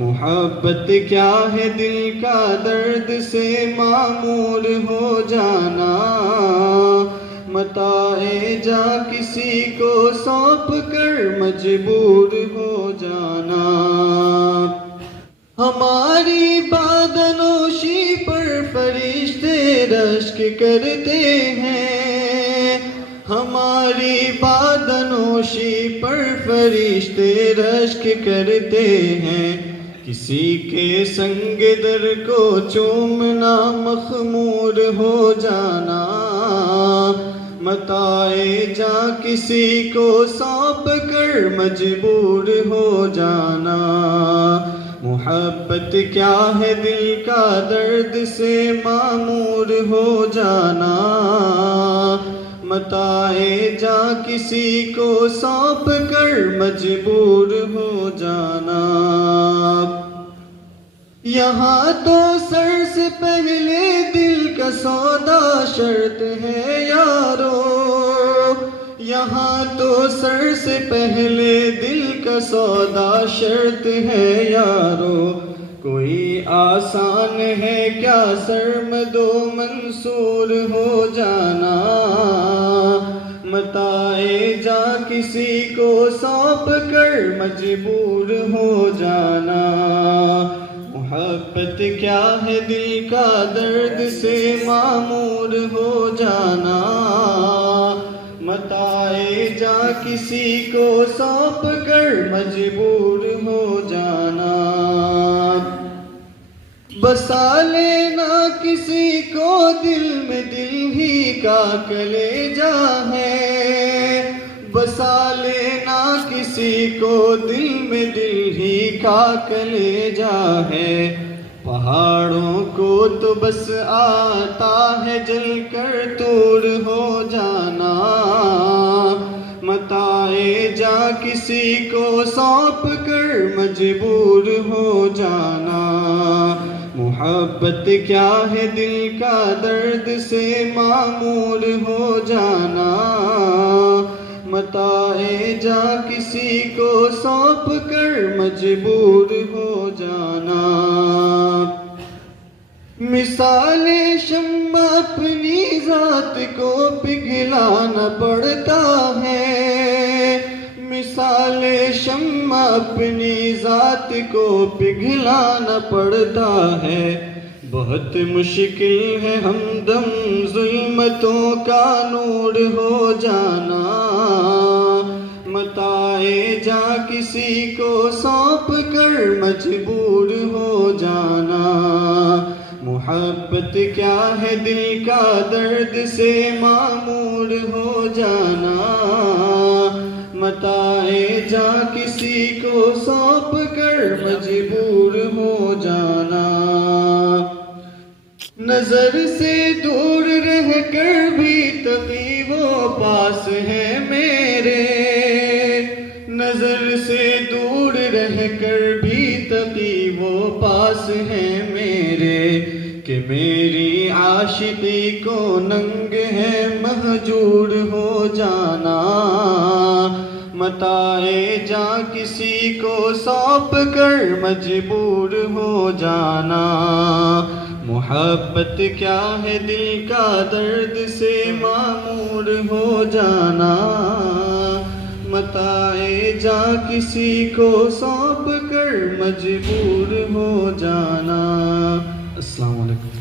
محبت کیا ہے دل کا درد سے معمور ہو جانا، متاع جا کسی کو سونپ کر مجبور ہو جانا۔ ہماری بادنوشی پر فرشتے رشک کرتے ہیں، ہماری بادنوشی پر فرشتے رشک کرتے ہیں، کسی کے سنگ در کو چومنا مخمور ہو جانا، متاع جا کسی کو سونپ کر مجبور ہو جانا۔ محبت کیا ہے دل کا درد سے معمور ہو جانا، متاع جا کسی کو سونپ کر مجبور ہو جانا۔ یہاں تو سر سے پہلے دل کا سودا شرط ہے یارو، یہاں تو سر سے پہلے دل کا سودا شرط ہے یارو، کوئی آسان ہے کیا سرمد و منصور ہو جانا، متاع جا کسی کو سونپ کر مجبور ہو جانا۔ محبت کیا ہے دل کا درد سے معمور ہو جانا، متاع جا کسی کو سونپ کر مجبور ہو جانا۔ بسا لینا کسی کو دل میں دل ہی کا کلیجا ہے، بسا لینا کسی کو دل میں دل ہی کا کلیجا ہے، پہاڑوں کو تو بس آتا ہے جل کر طور ہو جانا، متاع جا کسی کو سونپ کر مجبور ہو جانا۔ محبت کیا ہے دل کا درد سے معمور ہو جانا، متاع جا کسی کو سونپ کر مجبور ہو جانا۔ مثال شمع اپنی ذات کو پگھلانا پڑتا ہے، مثال شمع اپنی ذات کو پگھلانا پڑتا ہے، بہت مشکل ہے ہمدم ظلمتوں کا نور ہو جانا، متاع جا کسی کو سونپ کر مجبور ہو جانا۔ محبت کیا ہے دل کا درد سے معمور ہو جانا، متاع جا کسی کو سونپ کر مجبور ہو جانا۔ نظر سے دور رہ کر بھی تقی وہ پاس ہے میرے، نظر سے دور رہ کر بھی تقی وہ پاس ہے میرے، کہ میری عاشقی کو ننگ ہے مہجور ہو جانا، متاع جا کسی کو سونپ کر مجبور ہو جانا۔ محبت کیا ہے دل کا درد سے معمور ہو جانا، متاع جا کسی کو سونپ کر مجبور ہو جانا۔ السلام علیکم۔